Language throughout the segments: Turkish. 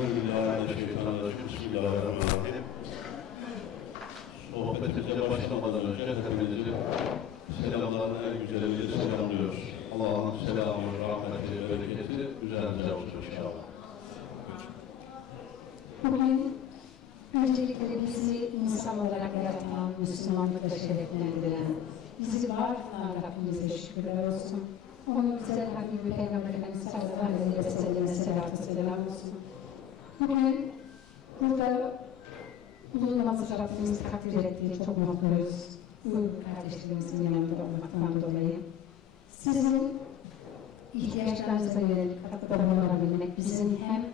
Euzubillahimineşşeytanirracim. Bismillahirrahmanirrahim. Sohbetimize başlamadan önce hepinizi selamların en güzeliyle selamlıyoruz. Allah'ın selamı, rahmeti, bereketi üzerinize olsun inşallah. Bugün öncelikle bizi insan olarak yaratan, Müslümanlıkla şereflendiren, bizi var kılan Rabbimize şükürler olsun. Onun güzel Habibi Peygamberimiz sallallahu aleyhi ve selleme selatü selam olsun. Bugün burada bulunmamızı Rabbimiz takdir ettiği çok mutluyuz. Bu kardeşlerimizin yanında olmaktan dolayı. Sizin ihtiyaçlarınıza yönelik katkıda bulunabilmek bizim hem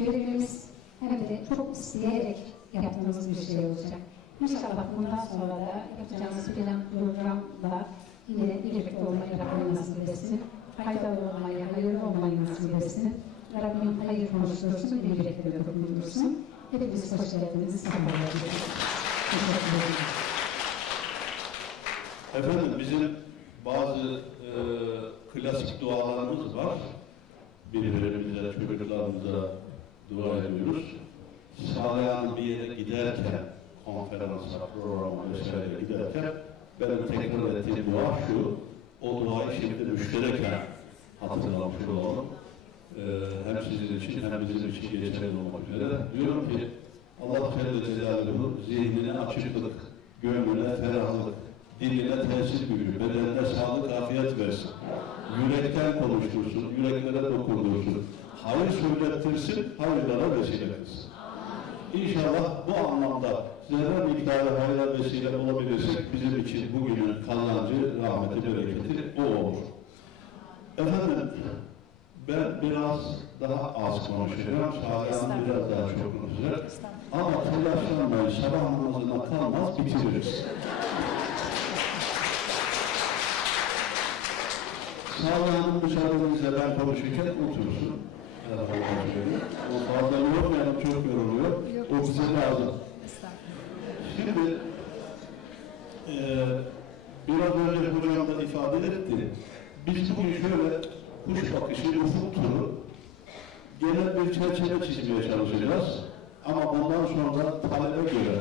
görevimiz hem de çok isteyerek yaptığımız bir şey olacak. İnşallah bundan sonra da yapacağımız plan programda yine birlikte olmayı Rabbim nasip etsin. Faydalı olmayı, hayırlı olmayı nasip etsin. Rabbim hayır konuştursun, birlikte dokundursun. Hepiniz hoş geldiniz, sabahlar diliyorum. Teşekkür ederim. Efendim bizim bazı klasik dualarımız var. Birbirimize, çocuklarımıza dua ediyoruz. Sağlayan bir yere giderken, konferansa, programa vesaire giderken benim tekrar ettiğim dua şu, o duayı şimdi müştereken hatırlamış olalım. Hem sizin için hem bizim için geçerli olmak üzere. Diyorum ki Allah Celle Celaluhu zihnine açıklık, gönlüne ferahlık, diline tesir gücü, bedenine sağlık, afiyet versin. Yürekten konuştursun, yüreklere dokundursun. Hayır söylettirsin, hayırlara vesile etsin. İnşallah bu anlamda zerre miktarı hayırlara vesile olabilirsek bizim için bugünün kazancı, rahmeti, bereketi o olur. Efendim, ben biraz daha az konuşacağım, Şahin biraz daha çok konuşacak. Ama telaşlanmayın, sabah namazına kalmaz, bitiririz. Sağlayanın müsaadenizle ben konuşurken otursun. O fazla yorulmayalım, çok yoruluyor. O bize lazım. Şimdi biraz önce hocam da ifade etti. Biz bugün şöyle kuş bakışı, ufuk turu genel bir çerçeve çizmeye çalışacağız. Ama ondan sonra talebe göre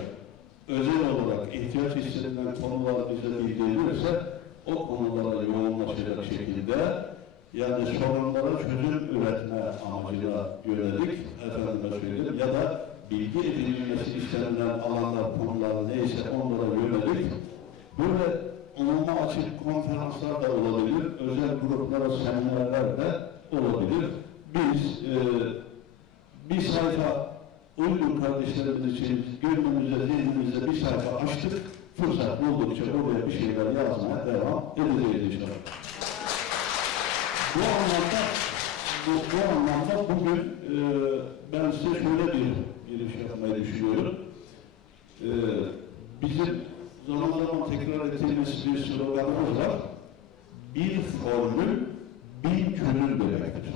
özel olarak ihtiyaç hissedilen konular bize bildirilirse o konulara yoğunlaşacak şekilde yani sorunlara çözüm üretme amacıyla yönelik efendime söyleyeyim ya da bilgi edinilmesi istenilen alanlar, konular neyse onlara yönelik böyle umuma açık konferanslar da olabilir, özel gruplara, seminerler de olabilir. Biz bir sayfa uygun kardeşlerimiz için gönlümüzde, zihnimizde bir sayfa açtık. Fırsat buldukça oraya bir şeyler yazmaya devam edeceğiz inşallah. Bu anlamda bugün ben size şöyle bir giriş yapmayı düşünüyorum. Bizim zaman zaman tekrar ettiğimiz bir sloganımız var. Bir formül, bin çözüm demektir.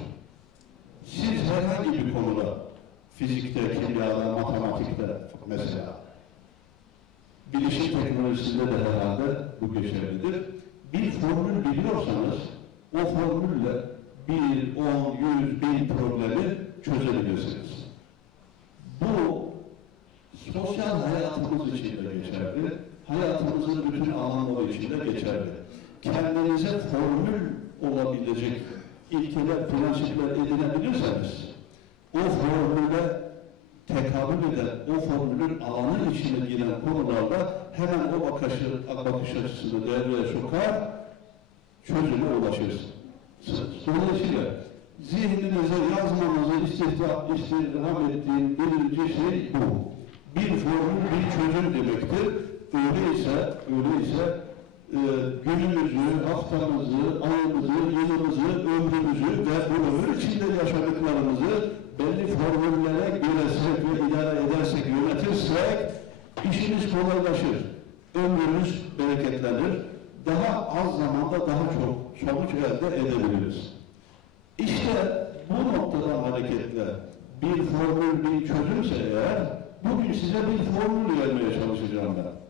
Siz herhangi bir konuda, fizikte, kimyada, matematikte mesela, bilişim teknolojisinde de herhalde bu geçerlidir. Bir formül biliyorsanız o formülle 1, 10, 100, 1000 problemi çözebilirsiniz. Bu sosyal hayatımız için de geçerli, hayatımızın bütün alanları için de geçerli. Kendinize formül olabilecek ilkeler, prensipler edinebilirseniz o formüle tekabül eden, o formülün alanı içine giren konularda hemen o bakış açısını devreye sokar, çözüme ulaşırsınız. Dolayısıyla zihninize yazmanızı istihdam ettiğin birinci şey bu. Bir formül, bir çözüm demektir. Öyleyse günümüzü, haftamızı, ayımızı, yılımızı, ömrümüzü ve bu ömür içinde yaşadıklarımızı belli formüllere göre sevk ve idare edersek, yönetirsek işimiz kolaylaşır. Ömrümüz bereketlenir. Daha az zamanda daha çok sonuç elde edebiliriz. İşte bu noktadan hareketle bir formül, bir çözümse eğer bugün size bir formül vermeye çalışacağım ben.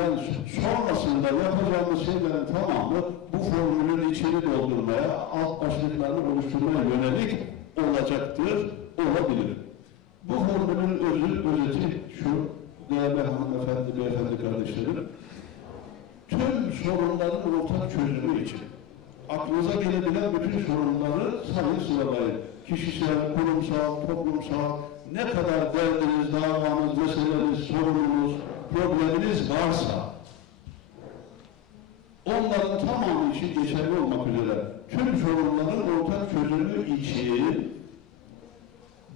Yani sonrasında yapacağımız şeylerin tamamı bu formülün içini doldurmaya, alt başlıklarını oluşturmaya yönelik olacaktır, olabilir. Bu formülün özeti şu, değerli hanımefendi, beyefendi kardeşlerim, tüm sorunların ortak çözümü için aklınıza gelebilen bütün sorunları sayın sıralayın. Kişisel, kurumsal, toplumsal, ne kadar derdiniz, davanız, meseleniz, sorununuz, probleminiz varsa onların tamamı için geçerli olmak üzere tüm sorunların ortak çözümü için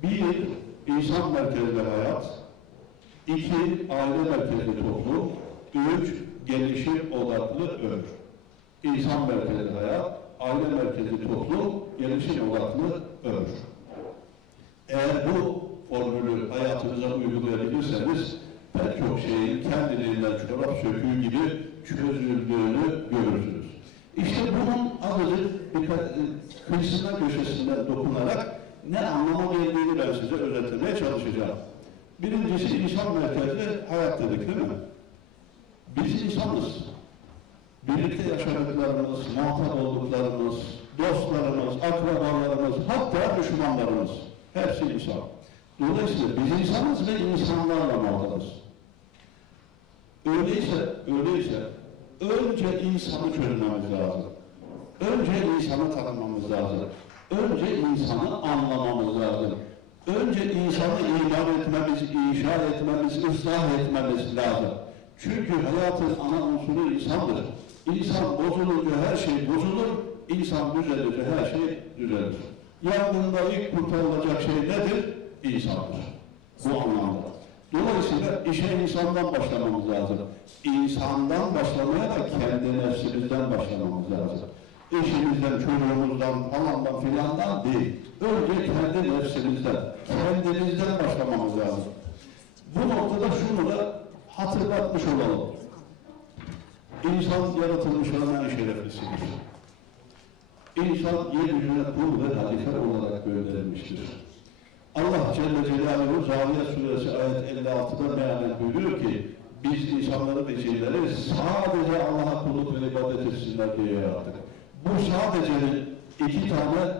bir, insan merkezli hayat, iki, aile merkezli toplum, üç, gelişim odaklı ömür. İnsan merkezli hayat, aile merkezli toplum, gelişim odaklı ömür. Eğer bu formülü hayatınıza uygulayabilirseniz pek çok şeyin kendiliğinden çorap söküğü gibi çözüldüğünü görürsünüz. İşte bunun azıcık kıyısına köşesinden dokunarak ne anlama geldiğini ben size özetlemeye çalışacağım. Birincisi insan merkezli hayat dedik değil mi? Biz insanız. Birlikte yaşadıklarımız, muhatap olduklarımız, dostlarımız, akrabalarımız, hatta düşmanlarımız. Hepsi insan. Dolayısıyla biz insanız ve insanlarla muhatabız. Öyleyse önce insanı çözmemiz lazım. Önce insanı tanımamız lazım. Önce insanı anlamamız lazım. Önce insanı iman etmemiz, inşa etmemiz, ıslah etmemiz lazım. Çünkü hayatın ana unsuru insandır. İnsan bozulunca her şey bozulur, insan düzelince her şey düzelir. Yangında ilk kurtarılacak şey nedir? İnsandır. Bu anlamda. Dolayısıyla işe insandan başlamamız lazım. İnsandan başlamaya da kendi nefsimizden başlamamız lazım. Eşimizden, çocuğumuzdan, falandan filandan değil. Önce kendi nefsimizden, kendimizden başlamamız lazım. Bu noktada şunu da hatırlatmış olalım. İnsan yaratılmışların en şereflisidir. İnsan yeryüzüne kul ve halife olarak gönderilmiştir. Allah Celle Celaluhu Zariyat Suresi ayet 56'da mealen buyuruyor ki biz insanları ve cinleri sadece Allah'a kulluk ve ibadet etsinler diye yarattık. Bu sadece'nin iki tane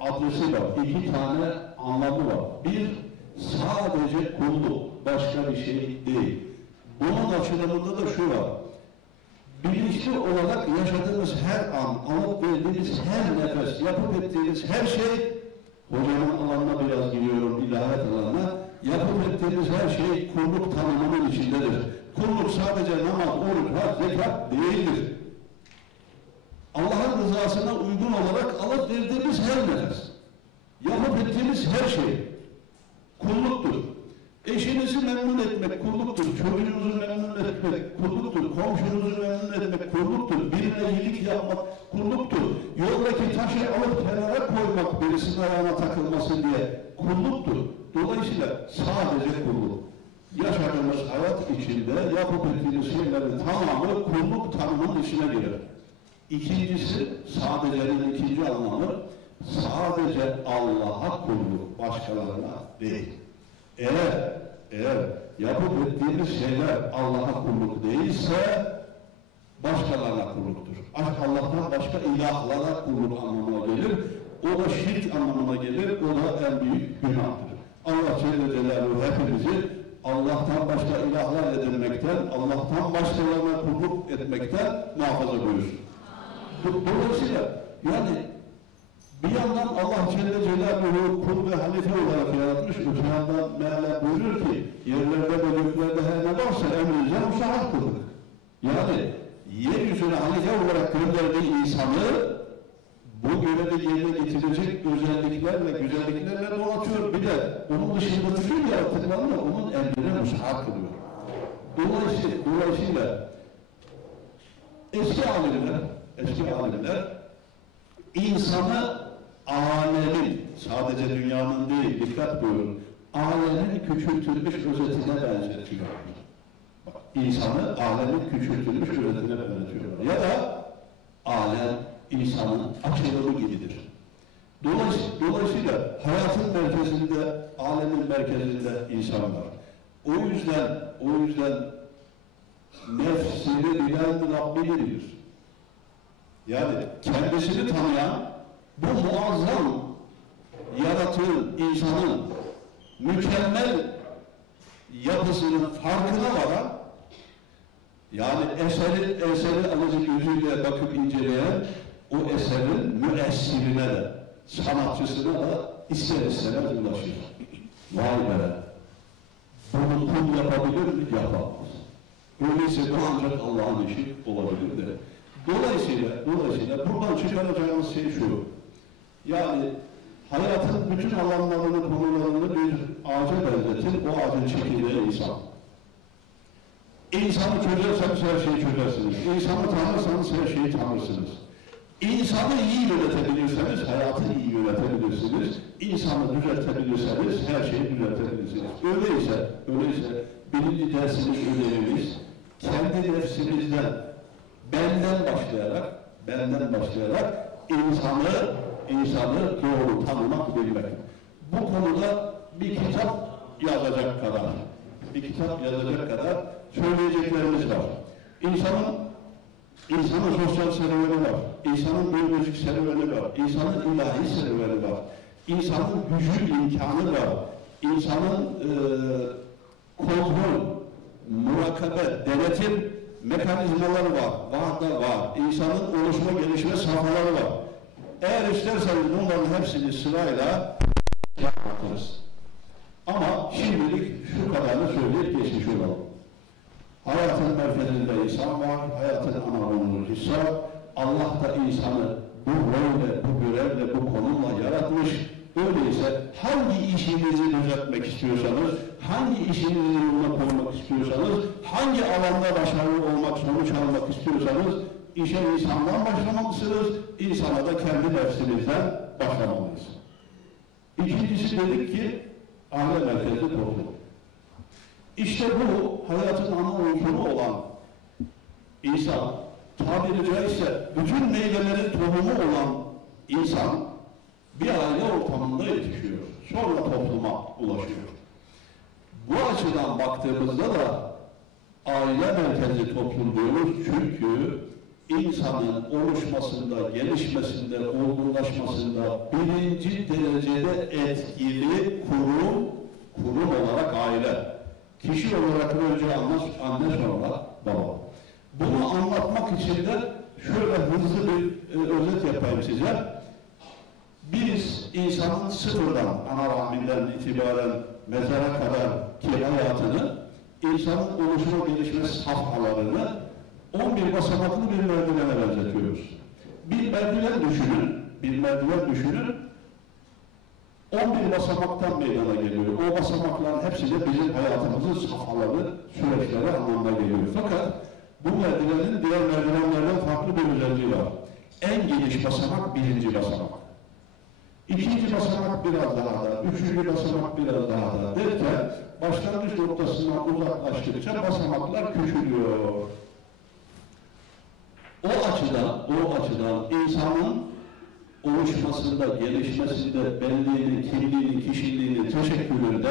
adresi var, iki tane anlamı var. Bir, sadece kulluk, başka bir şey değil. Bunun açılımında da şu var. Bilinçli olarak yaşadığımız her an, alıp verdiğimiz her nefes, yapıp ettiğimiz her şey, hocamın alanına biraz giriyorum, ilahiyat alanına, yapıp ettiğimiz her şey kulluk tanımının içindedir. Kulluk sadece namaz, oruç, hac, zekat değildir. Allah'ın rızasına uygun olarak alıp verdiğimiz her nefes, yapıp ettiğimiz her şey kulluktur. Eşinizi memnun etmek kulluktur, çocuğunuzu memnun etmek kulluktur, komşunuzu memnun etmek kulluktur, birine iyilik yapmak kulluktur, yoldaki taşı alıp kenara koymak birisinin ayağına takılmasın diye kulluktur. Dolayısıyla sadece kulluk. Yaşadığımız hayat içinde yapıp ettiğimiz şeylerin tamamı kulluk tanımının içine girer. İkincisi, sadece'nin ikinci anlamı, sadece Allah'a kulluk, başkalarına değil. Eğer yapıp ettiğimiz şeyler Allah'a kulluk değilse başkalarına kulluktur. Allah'tan başka ilahlara kulluk anlamına gelir. O da şirk anlamına gelir. O da en büyük günahtır. Allah Celle Celaluhu hepimizi Allah'tan başka ilahlar edinmekten, Allah'tan başkalarına kulluk etmekten muhafaza buyursun. Dolayısıyla yani bir yandan Allah Celle Celaluhu kul ve halife olarak yaratmış, öte yandan mealen buyurur ki yerlerde ve göklerde her ne varsa emrinizden müsaade kıldık. Yani yeryüzüne halife olarak gönderdiği insanı bu görevi yerine getirecek özelliklerle, güzelliklerle donatıyor. Bir de onun dışında bütün yaratıklarını onun emrine müsaade kılıyor. Dolayısıyla eski alimler insanı alemin, sadece dünyanın değil, dikkat buyurun, alemin küçültülmüş özetine benzetiyorlar. İnsanı alemin küçültülmüş özetine benzetiyorlar. Ya da alem insanın açılımı gibidir. Dolayısıyla hayatın merkezinde, alemin merkezinde insan var. O yüzden nefsini bilen Rabbini bilir. Yani kendisini tanıyan bu muazzam yaratığın, insanın mükemmel yapısının farkına varan, yani eseri alıcı gözüyle bakıp inceleyen, o eserin müessirine de, sanatçısına da ister istemez ulaşır. Vay be! Bunu kul yapabilir mi? Yapamaz. Öyleyse bu ancak Allah'ın işi olabilir de. Dolayısıyla buradan çıkaracağımız şey şu. Yani hayatın bütün alanlarını, konularını bir ağaca benzetin, o ağacın çekirdeği insan. İnsanı çözerseniz her şeyi çözersiniz. İnsanı tanırsanız her şeyi tanırsınız. İnsanı iyi yönetebilirseniz hayatı iyi yönetebilirsiniz. İnsanı düzeltebilirseniz her şeyi düzeltebilirsiniz. Öyleyse birinci dersimiz, ödevimiz kendi nefsimizden, benden başlayarak insanı doğru tanımak, bilmek. Bu konuda bir kitap yazacak kadar söyleyeceklerimiz var. İnsanın sosyal serüveni var, insanın biyolojik serüveni var, insanın ilahi serüveni var, insanın gücü, imkanı var, insanın kontrol, murakabe, denetim mekanizmaları var, insanın oluşma, gelişme safhaları var. Eğer isterseniz bunların hepsini sırayla anlatırız. Ama şimdilik şu kadarını söyleyip geçmiş olalım. Hayatın merkezinde insan var, hayatın ana onuru insan. Allah da insanı bu rolle, bu görevle, bu konumla yaratmış. Öyleyse hangi işinizi düzeltmek istiyorsanız, hangi işinizi yoluna koymak istiyorsanız, hangi alanda başarılı olmak, sonuç almak istiyorsanız, işe insandan başlamalısınız, insana da kendi nefsimizden başlamalıyız. İkincisi dedik ki, aile merkezli toplum. İşte bu hayatın ana unsuru olan insan, tabiri caizse bütün meyvelerin tohumu olan insan bir aile ortamında yetişiyor. Sonra topluma ulaşıyor. Bu açıdan baktığımızda da aile merkezli toplum diyoruz çünkü insanın oluşmasında, gelişmesinde, olgunlaşmasında birinci derecede etkili kurum olarak aile. Kişi olarak önce anne sonra baba. Bunu anlatmak için de şöyle hızlı bir özet yapayım size. Biz insanın sıfırdan, ana rahminden itibaren mezara kadar ki hayatını, insanın oluşma gelişme safhalarını 11 basamaklı bir merdivene benzetiyoruz. Bir merdiven düşünün, 11 basamaktan meydana geliyor. O basamakların hepsi de bizim hayatımızın safhaları, süreçleri anlamına geliyor. Fakat bu merdivenin diğer merdivenlerden farklı bir özelliği var. En geniş basamak birinci basamak. İkinci basamak biraz daha da, üçüncü basamak biraz daha da derken başlangıç noktasından uzaklaştıkça basamaklar küçülüyor. O açıdan insanın oluşmasında, gelişmesinde, benliğini, kimliğini, kişiliğini, teşekküründe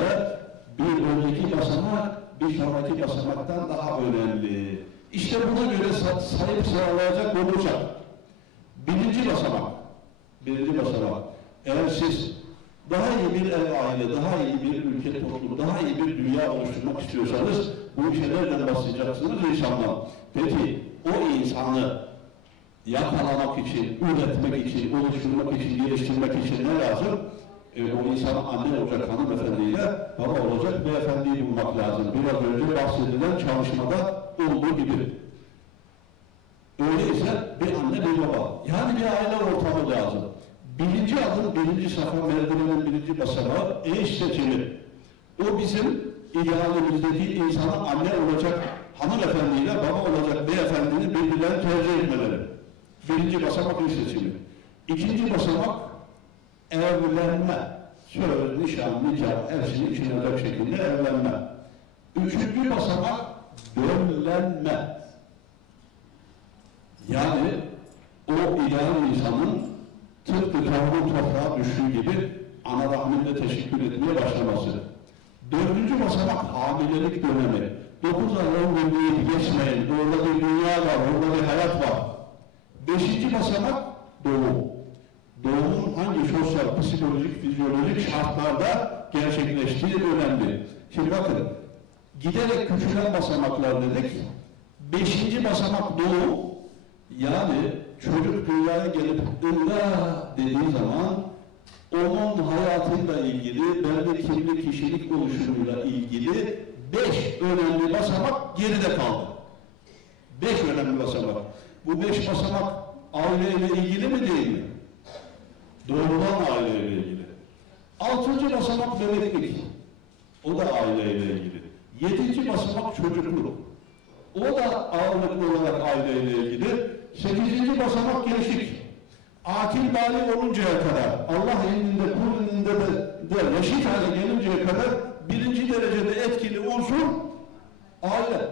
bir önceki basamak, bir sonraki basamaktan daha önemli. İşte buna göre sayıp sıralayacak olacak. Birinci basamak. Eğer siz daha iyi bir ev aile, daha iyi bir ülke toplum, daha iyi bir dünya oluşturmak istiyorsanız bu işe nereden başlayacaksınız inşallah. Peki o insanı yakalamak için, üretmek için, oluşturmak için, geliştirmek için ne lazım? O insan anne olacak hanımefendiyle baba olacak beyefendiyi bulmak lazım. Biraz önce bahsedilen çalışmada olduğu gibi. Öyleyse bir anne bir baba. Yani bir aile ortamı lazım. Birinci adım, birinci safa, merdivenin birinci basamağı eş seçimi. O bizim idealimizdeki insanın anne olacak hanımefendiyle baba olacak beyefendinin birbirlerini tercih etmeleri. Birinci basamak eş seçimi. İkinci basamak evlenme. Söz, nişan, nikah, hepsini içine alacak şekilde evlenme. Üçüncü basamak döllenme. Yani o ideal insanın tıpkı tavuğun toprağa düştüğü gibi ana rahminde teşekkür etmeye başlaması. Dördüncü basamak hamilelik dönemi. 9 ayın dönemini geçmeyin. Orada bir dünya var, orada bir hayat var. Beşinci basamak doğum. Doğumun hangi sosyal, psikolojik, fizyolojik şartlarda gerçekleştiği önemli. Şimdi bakın, giderek küçülen basamaklar dedik. 5. basamak doğum, yani çocuk dünyaya gelip illa dediği zaman onun hayatıyla ilgili, belli kimlik kişilik oluşumuyla ilgili 5 önemli basamak geride kaldı. 5 önemli basamak. Bu 5 basamak aileyle ilgili mi değil mi? Doğrudan aileyle ilgili. 6. basamak bebeklik. O da aileyle ilgili. 7. basamak çocukluk. O da ağırlıklı olarak aileyle ilgili. 8. basamak gençlik. Akil bali oluncaya kadar, Allah elinde, kul elinde de reşit hale gelinceye kadar 1. derecede etkili unsur aile.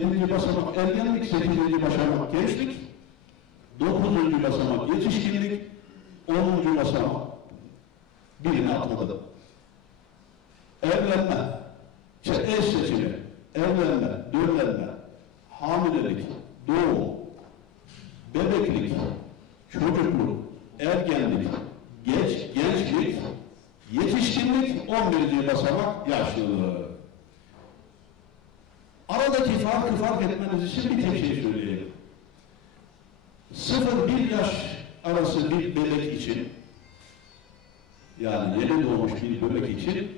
7. basamak ergenlik, 8. basamak gençlik, 9. basamak yetişkinlik, 10. basamak birini atladım. Evlenme, eş seçimi, evlenme, döllenme, hamilelik, doğum, bebeklik, çocukluk, ergenlik, gençlik, yetişkinlik, 11. basamak yaşlılığı. Aradaki fark etmeniz için bir tek şey söyleyeyim. 0-1 yaş arası bir bebek için, yani yeni doğmuş bir bebek için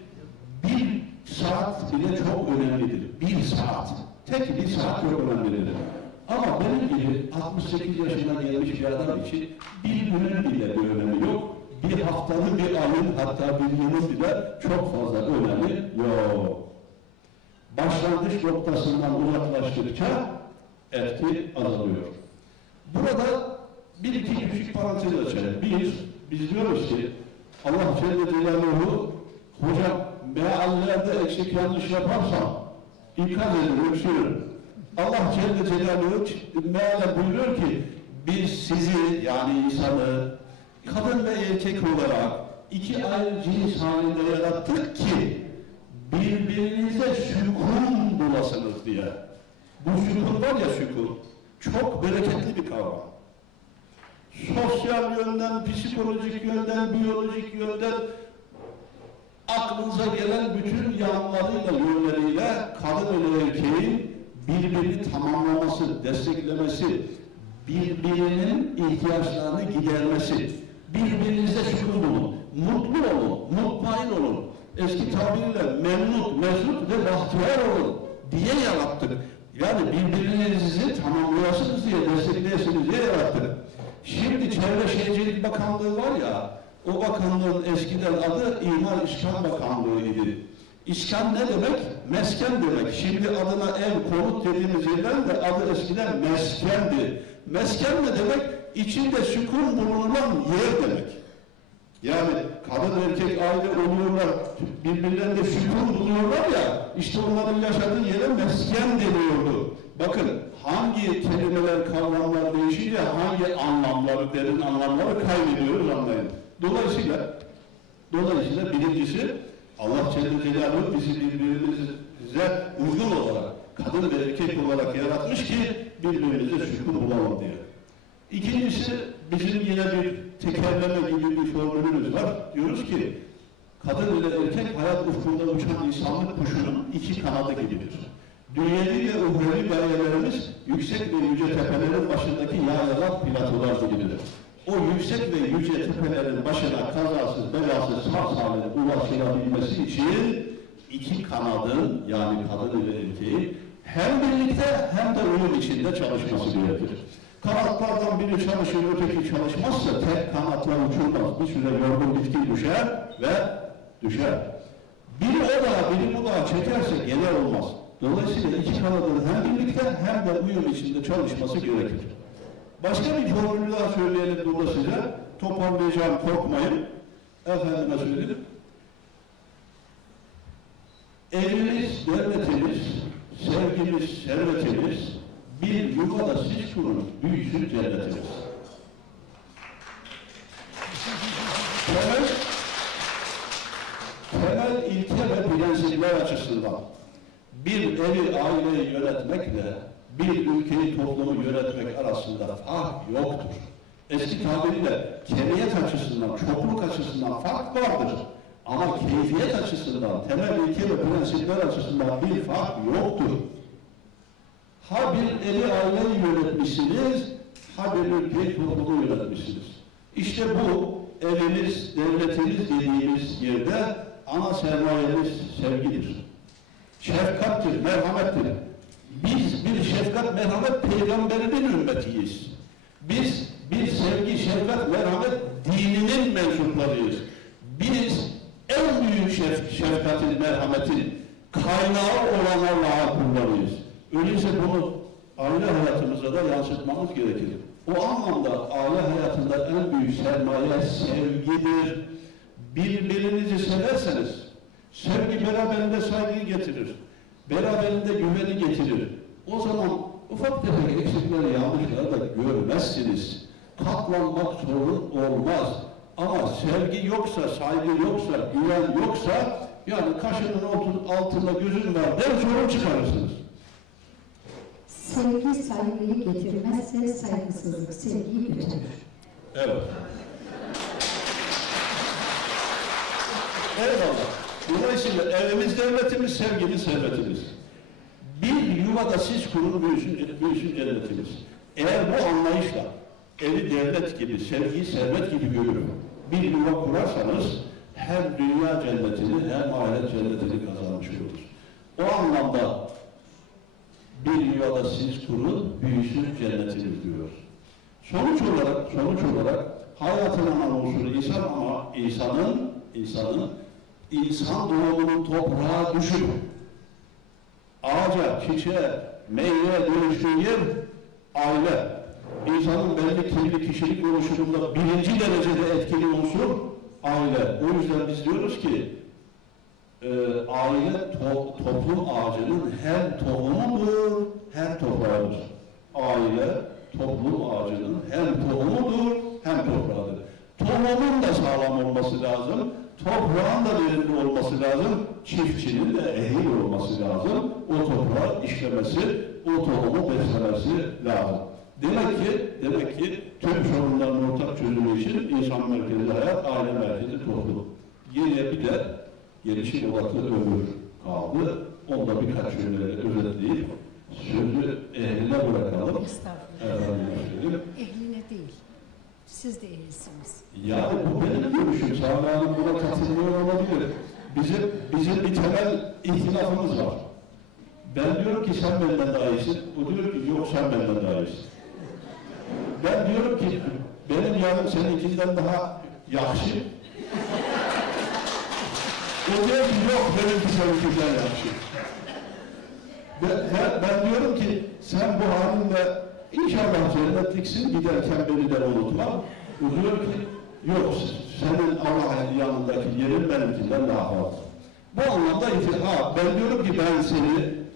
1 saat bile çok önemlidir. 1 saat. Tek 1 saat çok önemlidir. Ama benim gibi 68 yaşına gelmiş bir adam için bir günün bile bir önemi yok. Bir haftanın, bir ayın, hatta bir yılın bile çok fazla önemi yok. Başlangıç noktasından uzaklaştıkça etki azalıyor. Burada bir iki küçük parantez açalım. Biz diyoruz ki Allah Celle Celaluhu, hocam meallerde eksik yanlış yaparsam ikaz edin, öksürün. Allah Celle Celaluhu mealen buyuruyor ki biz sizi, yani insanı kadın ve erkek olarak 2 ayrı cins halinde yarattık ki birbirinize şükür bulasınız diye. Bu şükür var ya, şükür çok bereketli bir kavram. Sosyal yönden, psikolojik yönden, biyolojik yönden aklınıza gelen bütün yanlarıyla, yönleriyle kadın ve erkeğin birbirini tamamlaması, desteklemesi, birbirinin ihtiyaçlarını gidermesi, birbirinize şükür bulun, mutlu olun, mutmain olun, eski tabiriyle memnun, mesut ve bahtiyar olun diye yarattık. Yani birbirinizi tamamlayasınız diye, destekleyesiniz diye yarattık. Şimdi Çevre Şehircilik Bakanlığı var ya, o bakanlığın eskiden adı İmar İskan Bakanlığı'ydı. İskan ne demek? Mesken demek. Şimdi adına ev, konut dediğimiz yerden de adı eskiden meskendi. Mesken ne demek? İçinde sükun bulunan yer demek. Yani kadın erkek aile oluyorlar, birbirlerinde sükun buluyorlar ya, işte onların yaşadığı yere mesken deniyordu. Bakın hangi kelimeler, kavramlar değişince hangi anlamları, derin anlamları kaybediyoruz, anlayın. Dolayısıyla birincisi Allah Celle Celaluhu bizi birbirimize uygun olarak, kadın ve erkek olarak yaratmış ki birbirimize şükür bulalım diye. İkincisi, bizim yine bir tekerleme gibi bir formülümüz var. Diyoruz ki kadın ile erkek hayat ufkunda uçan insanlık kuşunun 2 kanadı gibidir. Dünyevi ve uhrevi gayelerimiz yüksek ve yüce tepelerin başındaki yaylalar, platolar gibidir. O yüksek ve yüce tepelerin başına kazasız, belasız, sağ salim ulaşılabilmesi için 2 kanadın, yani kadın ve erkeğin hem birlikte hem de uyum içinde çalışması gerekir. Kanatlardan biri çalışır, öteki çalışmazsa tek kanatlar uçurmaz. Bir süre yorgun bitki düşer. Biri o da, biri bu da çekerse gene olmaz. Dolayısıyla 2 kanadın hem birlikte hem de uyum içinde çalışması gerekir. Başka bir formülü daha söyleyelim burada size. Toparlayacağım, korkmayın. Efendime söyleyeyim. Evimiz, devletimiz, sevgimiz, servetimiz, bir yuvada siz kurun, büyüsün cennetimiz. Temel ilke ve prensipler açısından bir evi, aileyi yönetmekle bir ülkeyi, toplumu yönetmek arasında fark yoktur. Eski tabiriyle kemiyet açısından, çokluk açısından fark vardır. Ama keyfiyet açısından, temel ilke ve prensipler açısından bir fark yoktur. Ha bir evi aileyi yönetmişsiniz, ha bir ülkeyi toplumu yönetmişsiniz. İşte bu evimiz, devletimiz dediğimiz yerde ana sermayemiz sevgidir. Şefkattir, merhamettir. Biz bir şefkat, merhamet peygamberinin ümmetiyiz. Biz bir sevgi, şefkat, merhamet dininin mensuplarıyız. Biz en büyük şefkatin, merhametin kaynağı olan Allah'a kullarıyız. Öyleyse bunu aile hayatımıza da yansıtmamız gerekir. O anlamda aile hayatında en büyük sermaye sevgidir. Birbirinizi severseniz, sevgi beraberinde saygıyı getirir. Beraberinde güveni getirir. O zaman ufak tefek eksikler, yanlışlar da görmezsiniz. Katlanmak sorun olmaz. Ama sevgi yoksa, saygı yoksa, güven yoksa, yani kaşının altında gözün var der sorun çıkarırsınız. Sevgi saygıyı getirmezse saygısızlık sevgiyi götürür. Evet. Eyvallah. Dolayısıyla evimiz devletimiz, sevgimiz servetimiz. Bir yuvada siz kurun, büyüsün cennetimiz. Eğer bu anlayışla evi devlet gibi, sevgiyi servet gibi görüp bir yuva kurarsanız hem dünya cennetini hem ahiret cennetini kazanmış oluruz. O anlamda bir yuvada siz kurun, büyüsün cennetiniz diyor. Sonuç olarak hayatın ana unsuru insan ama insan doğumunun toprağa düşüp ağaca, çiçeğe, meyveye dönüştüğü yer aile. İnsanın belli kirli kişilik oluşumunda birinci derecede etkili unsur aile. O yüzden biz diyoruz ki aile toplum ağacının hem tohumudur hem toprağıdır. Aile toplum ağacının hem tohumudur hem toprağıdır. Tohumun da sağlam olması lazım, toprağın da verimli olması lazım, çiftçinin de ehil olması lazım, o toprağı işlemesi, o tohumu beslemesi lazım. Demek ki tüm sorunların ortak çözümü için insan merkezli hayat, aile merkezli toplum. Geriye bir de gelişim odaklı ömür kaldı. Onda birkaç cümleleri özetleyip sözü ehline bırakalım. Estağfurullah. Ehline değil. Siz de ehlisiniz. Yani bu benim görüşüm. Sami Hanım buna katılmıyor olabilir. Bizim bir temel ihtilafımız var. Ben diyorum ki sen benden daha iyisin. O diyor ki yok sen benden daha iyisin. Ben diyorum ki benim yanım seninkinden daha yakşı. O diyor ki yok benimki seninkinden yakşı. Ben diyorum ki sen bu halinle inşallah cennetliksin, giderken beni de unutma. O diyor ki yok senin Allah'ın yanındaki yerin benimkinden daha fazla. Bu anlamda ben diyorum ki ben senin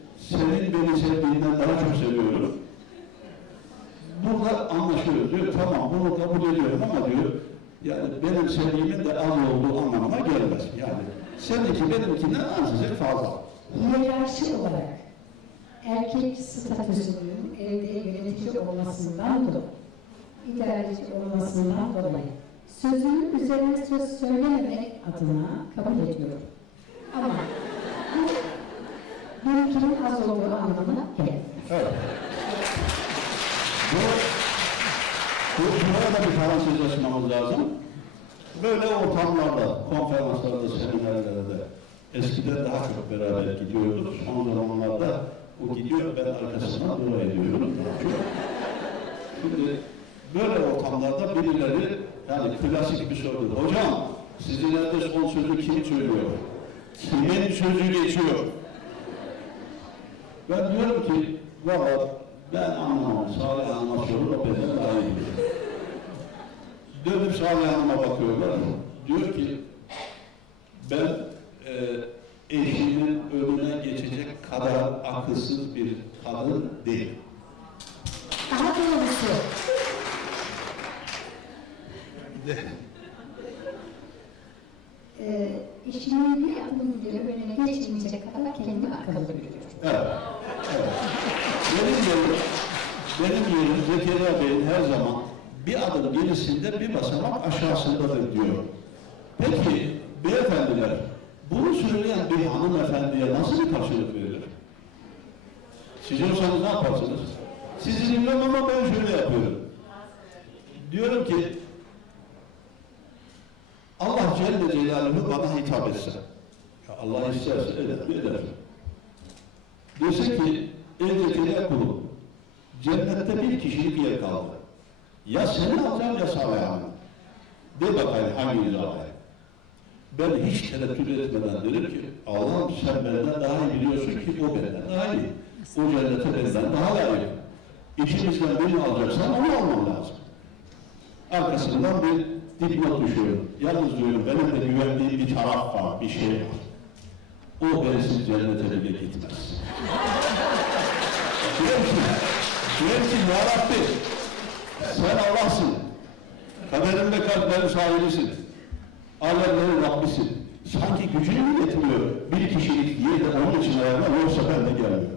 beni sevdiğinden daha çok seviyorum. Burada anlaşıyoruz diyor, tamam bunu kabul ediyorum ama diyor, yani benim sevdiğimin de az olduğu anlamına gelmez. Yani seninki benimkinden azıcık fazla. Hiyerarşi olarak erkek statüsünün evde yönetici olmasından dolayı, idareci olmasından dolayı sözünün üzerine söz söylememek adına kabul ediyorum. Ama bu benimkinin az olduğu anlamına gelmiyor. Evet. Buraya da bir Fransızca açmamız lazım. Böyle ortamlarda, konferanslarda, seminerlerde eskiden daha çok beraber gidiyorduk. Son zamanlarda o gidiyor, ben arkasından dua ediyorum. Şimdi böyle ortamlarda birileri, yani klasik bir sorudur. Hocam, sizin evde son sözü kim söylüyor? Kimin sözü geçiyor? Ben diyorum ki, valla ben anlamam, Salih Hanım'a sorun, o benden daha iyi bilir. Dönüp Salih Hanım'a bakıyorlar, diyor ki, ben eşimin önüne geçecek kadar akılsız bir kadın değil. Daha doğrusu. İşinin bir adım bile önüne geçmeyecek kadar kendimi akıllı görüyorum. Evet. Benim yerim Zekeriya Bey'in her zaman bir adım gerisinde bir basamak aşağısındadır diyor. Peki beyefendiler, bunu söyleyen bir hanımefendiye nasıl bir karşılık verilir? Siz olsanız ne yaparsınız? Sizi dinliyorum ama ben şöyle yapıyorum. Diyorum ki Allah Celle Celaluhu bana hitap etse. Allah isterse eder. Dese ki ey Zekeriya kulum, cennette bir kişilik yer kaldı. Ya seni alacağım ya Saliha'nı. De bakayım hanginizi alayım. Ben hiç tereddüt etmeden derim ki Allah'ım sen benden daha iyi biliyorsun ki o benden daha iyi. O cennete benden daha layık. İçimizden birini alacaksan onu almam lazım. Arkasından bir dipnot düşüyorum. Yalnız diyorum benim de güvendiğim bir taraf var, bir şey var. O bensiz cennete bile gitmez. Diyorum ki ya Rabbi sen Allah'sın. Kaderin ve kalplerin sahibisin. Alemlerin Rabbisin. Sanki gücünü mü yetmiyor? Bir kişilik yeri de onun için ayarlar, yoksa ben de gelmiyorum.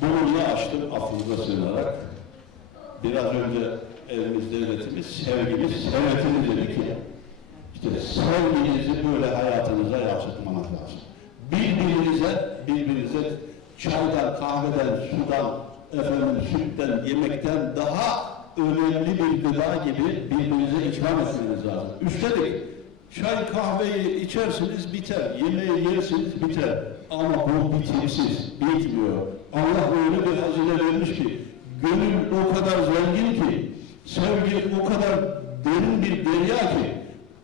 Bunu niye açtım? Affınıza sığınarak. Biraz önce elimiz devletimiz, sevgimiz, sevmetimiz dedik ya. İşte sevginizi böyle hayatınıza yansıtmanız lazım. Birbirinize çaydan, kahveden, sudan, sütten, yemekten daha önemli bir gıda gibi birbirinize ikram etmeniz lazım. Üstelik çay kahveyi içersiniz biter, yemeği yersiniz biter. Ama bu bitimsiz, bitmiyor. Allah öyle bir hazine vermiş ki, gönül o kadar zengin ki, sevgi o kadar derin bir derya ki,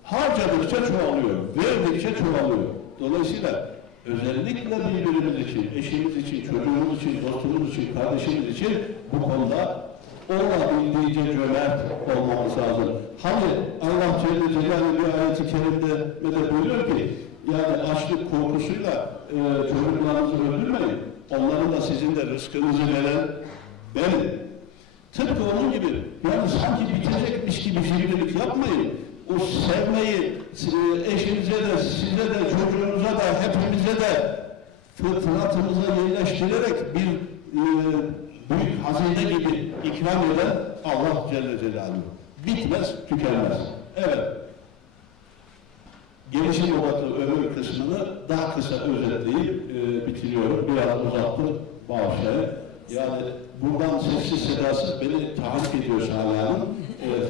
harcadıkça çoğalıyor, verdikçe çoğalıyor. Dolayısıyla özellikle birbirimiz için, eşimiz için, çocuğumuz için, dostumuz için, kardeşimiz için bu konuda olabildiğince cömert olmamız lazım. Hani Allah Celle Celaluhu bir ayet-i kerimde buyuruyor ki, yani açlık korkusuyla çocuklarınızı öldürmeyin. Onların da sizin de rızkınızı veren benim. Tıpkı onun gibi, yani sanki bitecekmiş gibi şimdilik yapmayın. O sevmeyi eşinize de, size de, çocuğunuza da, hepimize de fıtratımıza yerleştirerek bir büyük hazine gibi ikram eden Allah Celle Celaluhu. Bitmez, tükenmez. Evet. Gelişim odaklı ömür kısmını daha kısa özetleyip bitiriyorum. Biraz uzattı bağışlayın. Yani buradan sessiz sedasız beni tahrik ediyor Salih Hanım.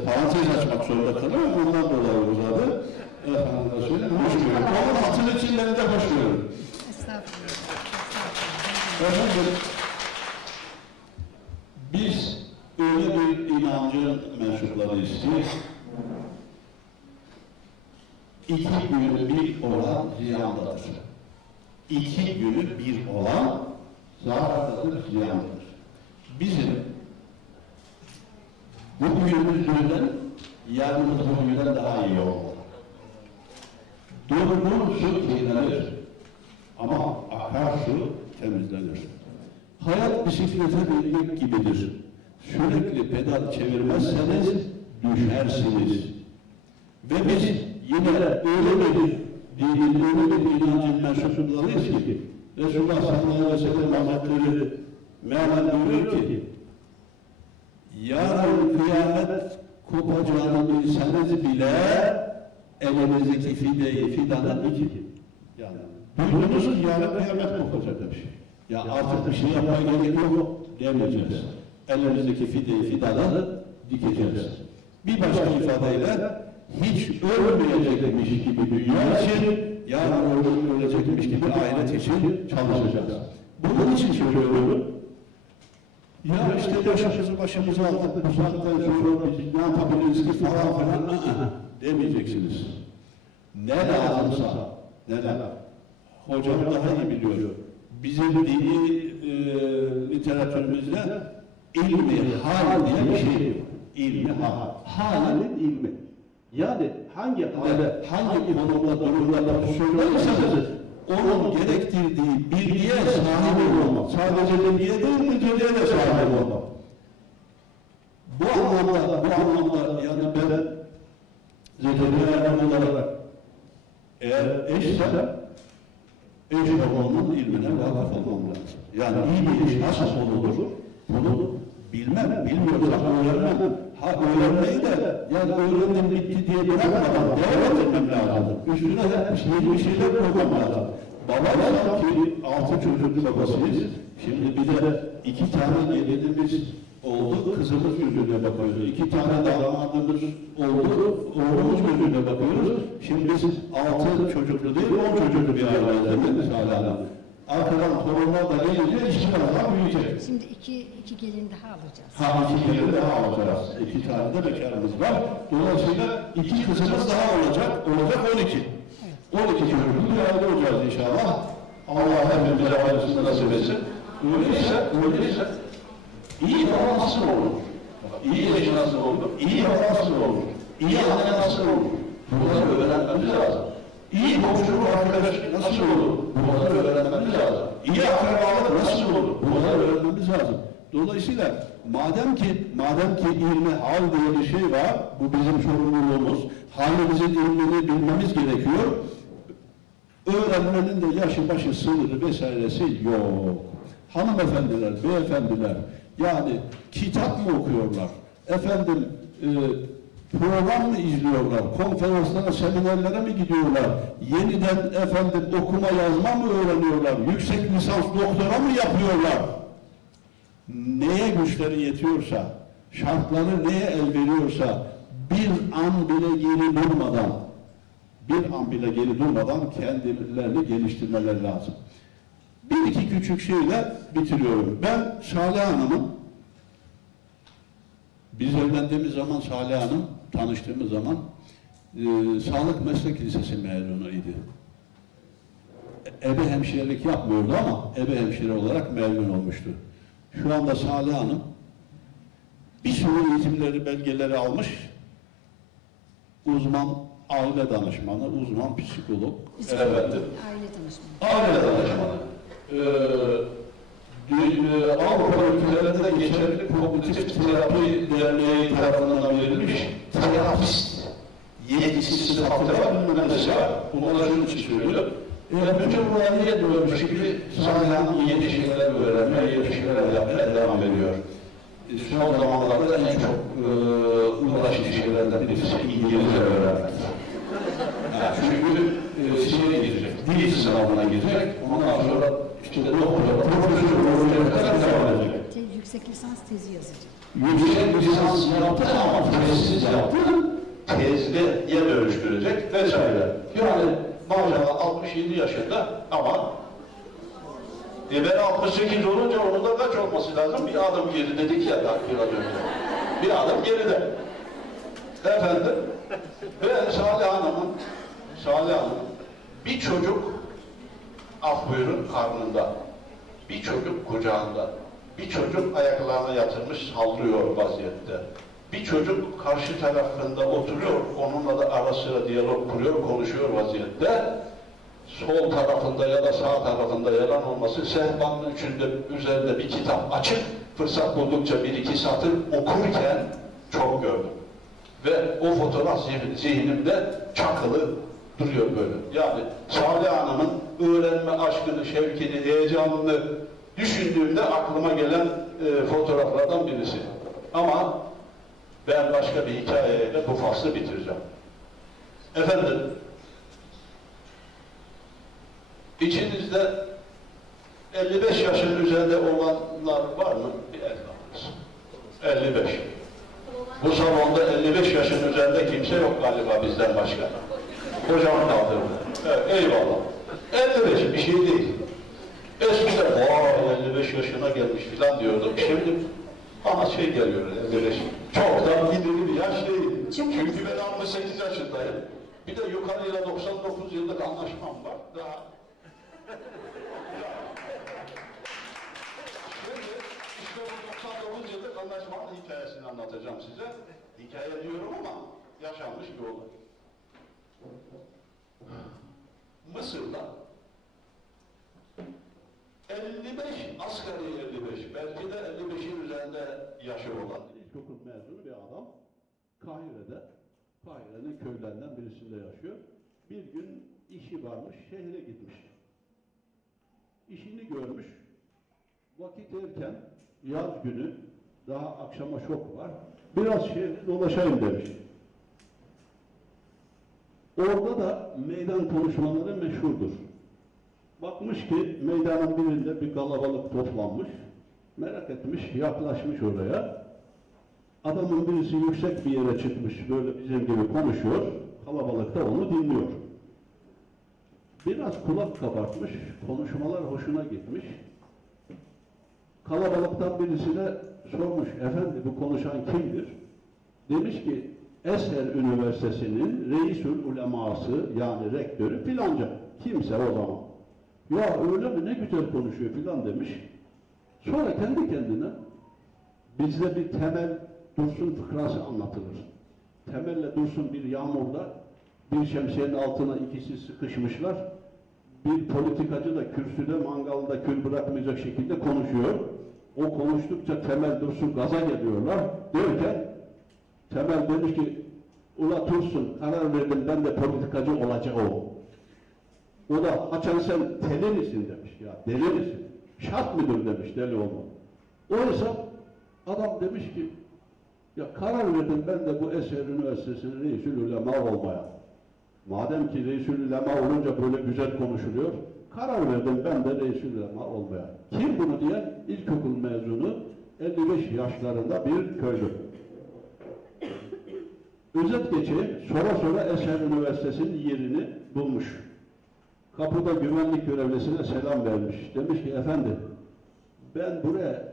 Parantez açmak zorunda kalıyorum. Ondan dolayı uzadı. Efendim söyleyeyim. Hoş gördüm. Onun hatırı için beni de hoş gördüm. Estağfurullah. Efendim, biz öyle bir inancın mensuplarıyız ki iki günü bir olan ziyandadır. İki günü bir olan zarardadır, ziyandadır. Bizim bugünümüzden yarınımız bugünden daha iyi olmalı. Durgun su kirlenir ama akarsu temizlenir. Hayat bisiklete binmek gibidir. Sürekli pedal çevirmezseniz düşersiniz. Ve biz yine öyle bir dinin, öyle bir inancın mensuplarıyız ki Resulullah sallallahu aleyhi ve sellem Hazretleri mealen buyuruyor ki yarın kıyamet kopacağını bilseniz bile elinizdeki fideyi fidanın iki. Yani duydunuz yarın kıyamet kopacak demiş. Ya artık bir şey yapmaya gerek yok demeyeceğiz. Elimizdeki fideyi fidanın dikeceğiz. Bir başka ifadeyle hiç ölmeyecekmiş gibi dünya için, yarın ölecekmiş gibi ahiret için çalışacağız. Bunun için söylüyorum. Ya işte yaşımızı başımıza aldık, bu saatten sonra biz ne yapabiliriz ki falan filan demeyeceksiniz. Ne lazımsa, hocam daha iyi biliyor. Bizim dini literatürümüzde ilmi hal diye bir şey yok. İlmi hal. Halin ilmi. Yani hangi halde, hangi konumda, durumlarda söylerseniz onun gerektirdiği bilgiye sahip olmak. Sadece bilgiye değil, bilgiye de sahip olmak. Bu anlamda yani ben Zekeriya olarak eğer eşsem eş babamın ilmine vakıf olmam lazım. Yani iyi bir iş nasıl olur? Bunu bilmiyorsam öğrenmem. Ha öğrenmeyi de, yani öğrendim bitti diye bırakmadan devam etmem lazım. Üstüne de bir şeyler koymam lazım. Babam ki 6 çocuklu babasıyız. Şimdi bir de 2 tane gelinimiz oldu, kızımız gözüne bakıyoruz. 2 tane damadımız oldu, oğlumuz gözüne bakıyoruz. Şimdi biz 6 çocuklu değil, 10 çocuklu bir aileyiz değil mi hala? Arkadan torunlar da gelince işin daha büyüyecek. Şimdi iki gelin daha alacağız. Ha, 2 gelin daha alacağız. 2 tane de bekarımız var. Dolayısıyla 2 kızımız daha olacak 12. Evet. 12 çocuklu bir aile olacağız inşallah. Allah hepimize ailesini nasip etsin. Öyleyse iyi baba nasıl olur? İyi eş nasıl olur? İyi baba nasıl olur? İyi anne nasıl olur? Bunları öğrenmemiz lazım. İyi komşuluk arkadaş nasıl olur? Bunları öğrenmemiz lazım. İyi akrabalık nasıl olur? Bunları öğrenmemiz lazım. Dolayısıyla madem ki ilmi hal diye bir şey var, bu bizim sorumluluğumuz. Halimizin ilmini bilmemiz gerekiyor. Öğrenmenin de yaşı başı sınırı vesairesi yok. Hanımefendiler, beyefendiler, yani kitap mı okuyorlar? Efendim, program mı izliyorlar? Konferanslara, seminerlere mi gidiyorlar? Yeniden efendim okuma yazma mı öğreniyorlar? Yüksek lisans doktora mı yapıyorlar? Neye güçleri yetiyorsa, şartları neye el veriyorsa bir an bile geri durmadan kendilerini geliştirmeleri lazım. Bir iki küçük şeyle bitiriyorum. Ben Salih Hanım'ın, biz evlendiğimiz zaman Salih Hanım, tanıştığımız zaman Sağlık Meslek Lisesi mezunuydu. Ebe hemşirelik yapmıyordu ama ebe hemşire olarak mezun olmuştu. Şu anda Salih Hanım bir sürü eğitimleri, belgeleri almış. Uzman aile danışmanı, uzman psikolog. Aile danışmanı. Aile danışmanı. Avrupa ülkelerinde geçerli kognitif terapi derneği tarafından verilmiş terapist yetkisi sıfatı var. Mesela bunlara şunu için söylüyorum. Bütün bunlar niye dönmüş gibi sanılan yeni şeyler öğrenmeye, yeni şeyler yapmaya devam ediyor. Son zamanlarda en çok uğraştığı şeylerden birisi İngilizce öğrenmek. Çünkü şeye girecek, dil sınavına girecek, ondan sonra işte doktora, profesör olacak kadar devam edecek. Yüksek lisans tezi yazacak. Yüksek lisans yaptı ama tezsiz yaptı, tezliye dönüştürecek vesaire. Yani maşallah 67 yaşında ama ben 68 olunca onun da kaç olması lazım? Bir adım geri dedik ya biraz önce. Bir adım geride. Efendim, ve Salih Hanım bir çocuk af buyurun karnında, bir çocuk kucağında, bir çocuk ayaklarına yatırmış sallıyor vaziyette. Bir çocuk karşı tarafında oturuyor, onunla da ara sıra diyalog kuruyor, konuşuyor vaziyette. Sol tarafında ya da sağ tarafında yalan olması, sehpanın üzerinde bir kitap açık, fırsat buldukça bir iki satır okurken çok gördüm. Ve o fotoğraf zihnimde çakılı duruyor böyle. Yani Salih Hanım'ın öğrenme aşkını, şevkini, heyecanını düşündüğümde aklıma gelen fotoğraflardan birisi. Ama ben başka bir hikayeyle bu faslı bitireceğim. Efendim, İçinizde 55 yaşın üzerinde olanlar var mı? Bir el kaldırsın. 55. Bu salonda 55 yaşın üzerinde kimse yok galiba bizden başka. Hocam kaldırdı. Evet, eyvallah. 55 bir şey değil. Eskiden vay 55 yaşına gelmiş filan diyorduk. Şimdi ama şey geliyor 55. Çok da ileri bir yaş değil. Çünkü ben 68 yaşındayım. Bir de yukarıyla 99 yıllık anlaşmam var. Daha şimdi işte bu 99 yıllık anlaşmanın hikayesini anlatacağım size. Hikaye diyorum ama yaşanmış bir olay. Mısır'da 55, asgari 55, belki de 55'in üzerinde yaşı olan ilkokul mezunu bir adam Kahire'nin köylerinden birisinde yaşıyor. Bir gün işi varmış, şehre gitmiş. İşini görmüş, vakit erken, yaz günü, daha akşama çok var, biraz şehirde dolaşayım demiş. Orada da meydan konuşmaları meşhurdur. Bakmış ki meydanın birinde bir kalabalık toplanmış, merak etmiş, yaklaşmış oraya. Adamın birisi yüksek bir yere çıkmış, böyle bizim gibi konuşuyor, kalabalık da onu dinliyor. Biraz kulak kabartmış, konuşmalar hoşuna gitmiş. Kalabalıktan birisine sormuş, efendi bu konuşan kimdir? Demiş ki, Eser Üniversitesi'nin reisül uleması, yani rektörü filanca. Kimse o zaman. Ya öyle mi, ne güzel konuşuyor filan demiş. Sonra kendi kendine, bizde bir Temel Dursun fıkrası anlatılır. Temelle Dursun bir yağmurda, bir şemsiyenin altına ikisi sıkışmışlar. Bir politikacı da kürsüde, mangalda kül bırakmayacak şekilde konuşuyor. O konuştukça Temel Dursun gaza geliyorlar. Derken Temel demiş ki, ula Dursun karar verdim, ben de politikacı olacağım. O da, haçan sen deli misin demiş. Ya deli misin? Şart mıdır demiş, deli olma. Oysa adam demiş ki, ya karar verdim ben de bu Eser Üniversitesi'nin reisül ulema olmaya. Madem ki reisül ulema olunca böyle güzel konuşuluyor, karar verdim ben de reisül ulema olmaya. Kim bunu diyen? İlkokul mezunu, 55 yaşlarında bir köylü. Özet geçeyim, sonra Eser Üniversitesi'nin yerini bulmuş. Kapıda güvenlik görevlisine selam vermiş. Demiş ki, efendi, ben buraya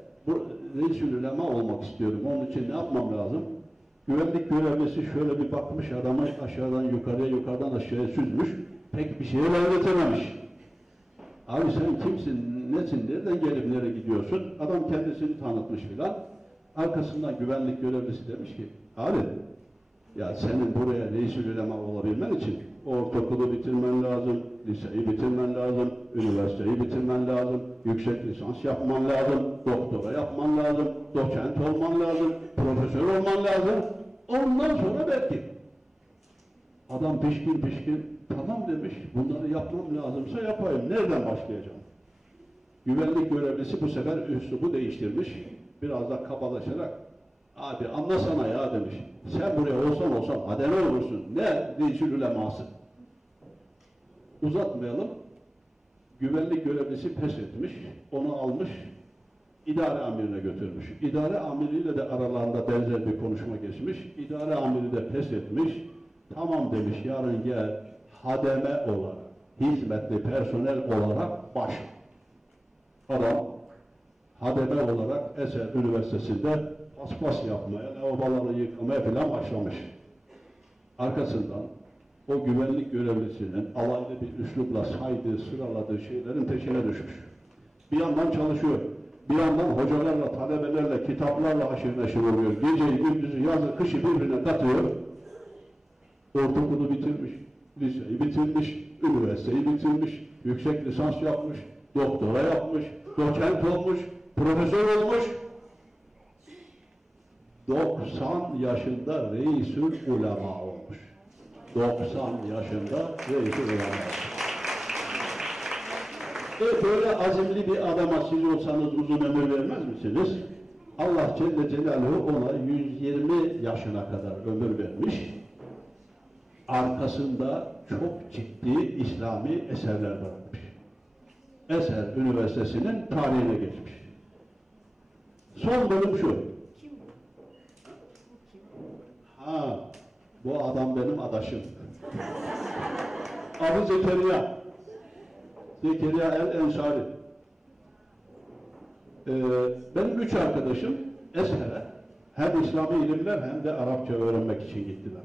reisül ulema olmak istiyorum. Onun için ne yapmam lazım? Güvenlik görevlisi şöyle bir bakmış, adamı aşağıdan yukarıya, yukarıdan aşağıya süzmüş. Pek bir şeye öğretememiş. Abi sen kimsin, nesin, nereden gelip nereye gidiyorsun? Adam kendisini tanıtmış filan. Arkasından güvenlik görevlisi demiş ki, abi, ya senin buraya reisül ulema olabilmen için ortaokulu bitirmen lazım, liseyi bitirmen lazım, üniversiteyi bitirmen lazım, yüksek lisans yapman lazım, doktora yapman lazım, doçent olman lazım, profesör olman lazım. Ondan sonra belki. Adam pişkin, tamam demiş, bunları yapmam lazımsa yapayım. Nereden başlayacağım? Güvenlik görevlisi bu sefer üslubu değiştirmiş. Biraz da kabalaşarak, abi anlasana ya demiş. Sen buraya olsan hademe olursun. Ne reisül uleması? Uzatmayalım. Güvenlik görevlisi pes etmiş. Onu almış. İdare amirine götürmüş. İdare amiriyle de aralarında benzer bir konuşma geçmiş. İdare amiri de pes etmiş. Tamam demiş, yarın gel hademe olarak, hizmetli personel olarak başla. Adam hademe olarak Eser Üniversitesi'nde paspas yapmaya, lavaboları yıkamaya falan başlamış. Arkasından o güvenlik görevlisinin alaylı bir üslupla saydığı, sıraladığı şeylerin peşine düşmüş. Bir yandan çalışıyor, bir yandan hocalarla, talebelerle, kitaplarla haşır neşir oluyor. Geceyi, gündüzü, yazı, kışı birbirine katıyor. Ortaokulu bitirmiş, liseyi bitirmiş, üniversiteyi bitirmiş, yüksek lisans yapmış, doktora yapmış, doçent olmuş, profesör olmuş. 90 yaşında reisül ulema olmuş. 90 yaşında reisül ulema olmuş. Böyle azimli bir adama siz olsanız uzun ömür vermez misiniz? Allah Celle Celaluhu ona 120 yaşına kadar ömür vermiş. Arkasında çok ciddi İslami eserler bırakmış. Eser Üniversitesi'nin tarihine geçmiş. Son bölüm şu. Kim bu? Bu kim? Ha, bu adam benim adaşım. Adı Zekeriya. Zekeriya el-Ensari. Benim 3 arkadaşım Esher'e hem İslami ilimler hem de Arapça öğrenmek için gittiler.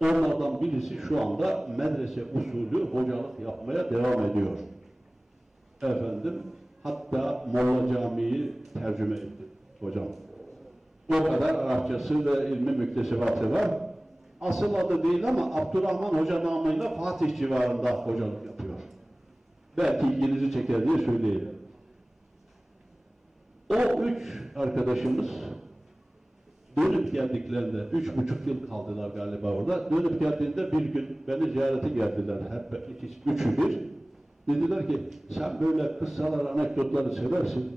Onlardan birisi şu anda medrese usulü hocalık yapmaya devam ediyor. Efendim, hatta Molla Camii'yi tercüme etti hocam. O kadar Arapçası ve ilmi müktesebatı var. Asıl adı değil ama Abdurrahman Hoca namıyla Fatih civarında hocalık yapıyor. Belki ilginizi çeker diye söyleyeyim. O 3 arkadaşımız dönüp geldiklerinde, 3,5 yıl kaldılar galiba orada. Dönüp geldiğinde bir gün beni ziyarete geldiler. Hep üçü bir. Dediler ki, sen böyle kıssalar, anekdotları seversin.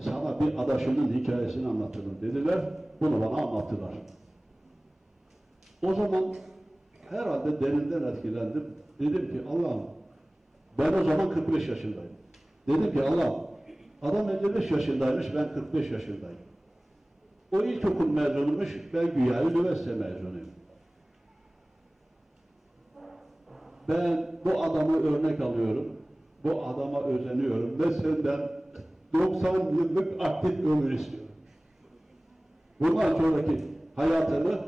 sana bir adaşının hikayesini anlatırım dediler. Bunu bana anlattılar. O zaman herhalde derinden etkilendim. Dedim ki Allah'ım, ben o zaman 45 yaşındayım. Dedim ki Allah'ım, adam 55 yaşındaymış, ben 45 yaşındayım. O ilkokul mezunuymuş, ben güya üniversite mezunuyum. Ben bu adamı örnek alıyorum, bu adama özeniyorum ve senden 90 yıllık aktif ömür istiyorum. Bundan sonraki hayatını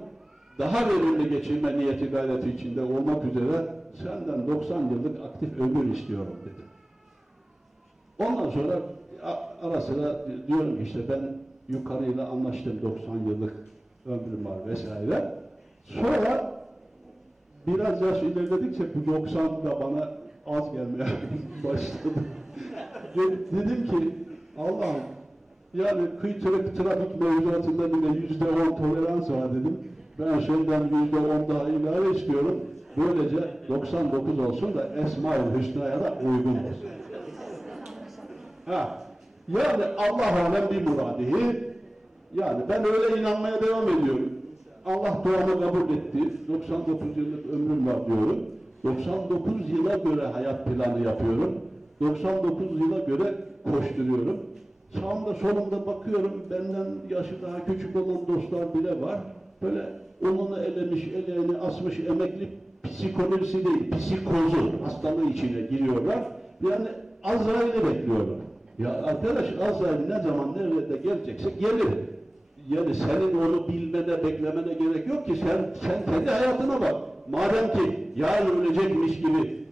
daha verimli geçirme niyeti gayreti içinde olmak üzere senden 90 yıllık aktif ömür istiyorum dedi. Ondan sonra ara sıra diyorum işte ben yukarıyla anlaştım, 90 yıllık ömrüm var vesaire. Sonra biraz yaş ilerledikçe bu 90 da bana az gelmeye başladı. Dedim ki Allah'ım, yani trafik mevzuatında bile %10 tolerans var dedim. Ben senden %10 daha ilave istiyorum. Böylece 99 olsun da Esma-ül Hüsna'ya da uygun olsun. Yani Allah alem bir muradihi. Yani ben öyle inanmaya devam ediyorum. Allah duamı kabul etti. 99 yıllık ömrüm var diyorum. 99 yıla göre hayat planı yapıyorum. 99 yıla göre koşturuyorum. Sağımda solumda bakıyorum, benden yaşı daha küçük olan dostlar bile var. Böyle onunu elemiş, eleğini asmış, emekli psikolojisi değil, psikozu hastalığı içine giriyorlar. Yani Azrail'i bekliyorlar. Ya arkadaş, Azrail ne zaman nerede gelecekse gelir. Yani senin onu bilmene, beklemene gerek yok ki. Sen kendi hayatına bak. Madem ki yarın ölecekmiş gibi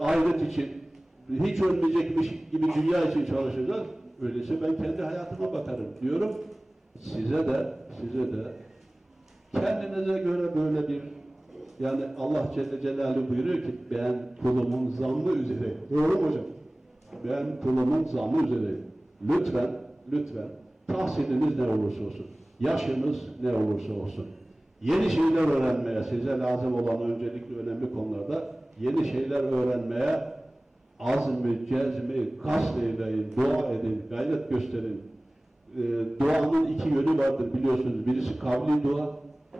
ahiret için, hiç ölmeyecekmiş gibi dünya için çalışacağız. Öyleyse ben kendi hayatıma bakarım diyorum. Size de kendinize göre böyle bir, yani Allah Celle Celaluhu buyuruyor ki ben kulumun zannı üzere. Doğru mu hocam? Ben kulumun zannı üzereyim. Lütfen tahsiliniz ne olursa olsun, yaşınız ne olursa olsun, yeni şeyler öğrenmeye, size lazım olan öncelikli önemli konularda yeni şeyler öğrenmeye azmi, cezmi, kast eyleyin, dua edin, gayret gösterin. Duanın iki yönü vardır biliyorsunuz. Birisi kavli dua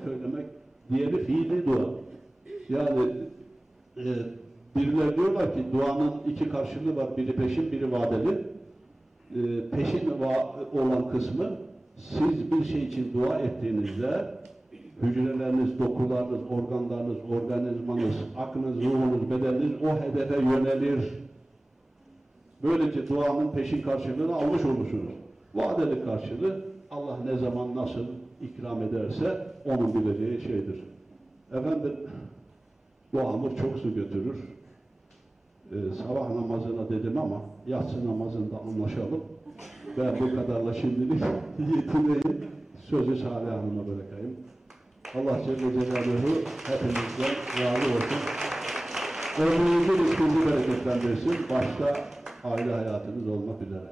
söylemek, diğeri fiili dua. Yani birileri diyorlar ki duanın iki karşılığı var. Biri peşin, biri vadeli. Peşin olan kısmı, siz bir şey için dua ettiğinizde hücreleriniz, dokularınız, organlarınız, organizmanız, aklınız, ruhunuz, bedeniniz o hedefe yönelir. Böylece duanın peşin karşılığını almış olursunuz. Vadeli karşılığı Allah ne zaman nasıl ikram ederse onun bileceği şeydir. Efendim, bu hamur çok su götürür. Sabah namazına dedim ama yatsı namazında anlaşalım. Ben bu kadarla şimdilik yetineyim. Sözü Salih Hanım'a bırakayım. Allah Celle Celaluhu hepimizden razı olsun. Ömrünüzü rızkınızı bereketlendirsin. Başta aile hayatınız olmak üzere.